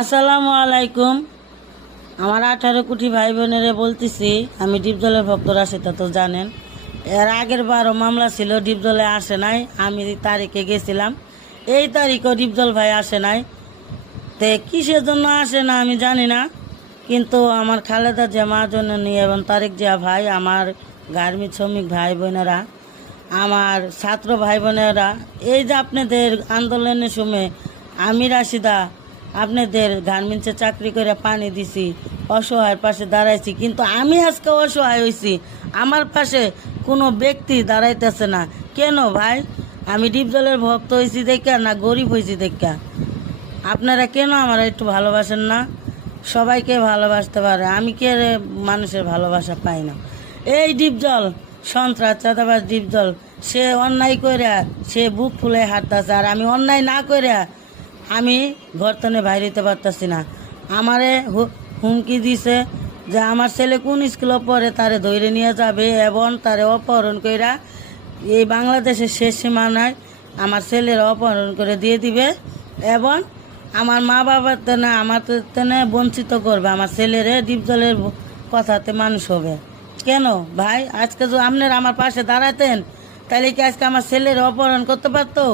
আসসালামু আলাইকুম। আমার 18 কোটি ভাই বোনেরে বলতেছি, আমি ডিপজলের ভক্তরা সেটা তো জানেন। এর আগের বারও মামলা ছিল, ডিপজলে আসে নাই। আমি তারিখে গেছিলাম, এই তারিখও ডিপজল ভাই আসে নাই। তে কিসের জন্য আসে না আমি জানি না, কিন্তু আমার খালেদা জিয়া মহাজননী এবং তারেক জিয়া ভাই, আমার গার্মেন্ট শ্রমিক ভাই বোনেরা, আমার ছাত্র ভাই বোনেরা, এই যে আপনাদের আন্দোলনের সময় আমি রাশিদা আপনাদের গার্মেন্টসে চাকরি করে পানি দিছি, অসহায়ের পাশে দাঁড়াইছি, কিন্তু আমি আজকে অসহায় হয়েছি, আমার পাশে কোনো ব্যক্তি দাঁড়াইতেছে না। কেন ভাই? আমি ডিপজলের ভক্ত হয়েছি দেখা না গরিব হয়েছি দেখা? আপনারা কেন আমার একটু ভালোবাসেন না? সবাইকে ভালোবাসতে পারে, আমি কে মানুষের ভালোবাসা পাই না। এই ডিপজল সন্ত্রাস চাঁদাবাজ ডিপজল, সে অন্যায় করে সে বুক ফুলে হাঁটতেছে, আর আমি অন্যায় না করে আমি ঘরতনে বাইরে হইতে পারতেছি না। আমারে হুমকি দিছে যে আমার ছেলে কোন স্কুলে পড়ে তারে ধরে নিয়ে যাবে এবং তারে অপহরণ কইরা এই বাংলাদেশের শেষ সীমানায় আমার ছেলের অপহরণ করে দিয়ে দিবে এবং আমার মা বাবার তেনে আমার তেনে বঞ্চিত করবে। আমার ছেলেরে ডিপজলের কথাতে মানুষ হবে কেন ভাই? আজকে যদি আপনারা আমার পাশে দাঁড়াতেন, তাহলে কি আজকে আমার ছেলের অপহরণ করতে পারতো?